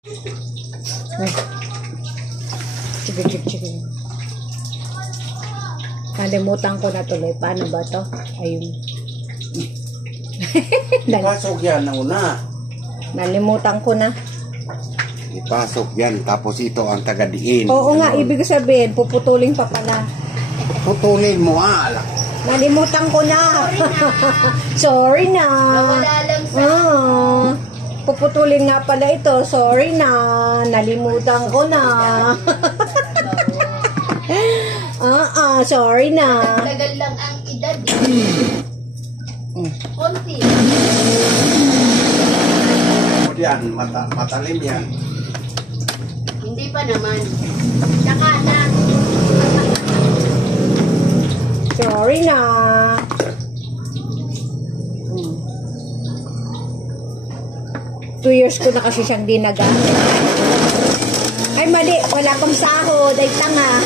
Ay. Sige. Kalimutan ko na tuloy. Paano ba to? Ayun. Ipasok yan na una. Nalimutan ko na. Ipasok yan, tapos ito ang tagadiin. Oo nga, ibig sabihin, puputulin pa pala. Putulin mo, ala. Nalimutan ko na. Sorry na. Nawala lang sa... Puputulin nga pala ito. Sorry na. Nalimutan ko na. Sorry na. Tagal lang ang edad. Konti. Yan, matalim yan. Hindi pa naman. Tsaka na. Sorry na. Two years ko na kasi siyang dinagamit. Ay, mali. Wala kang sahod. Ay, tanga.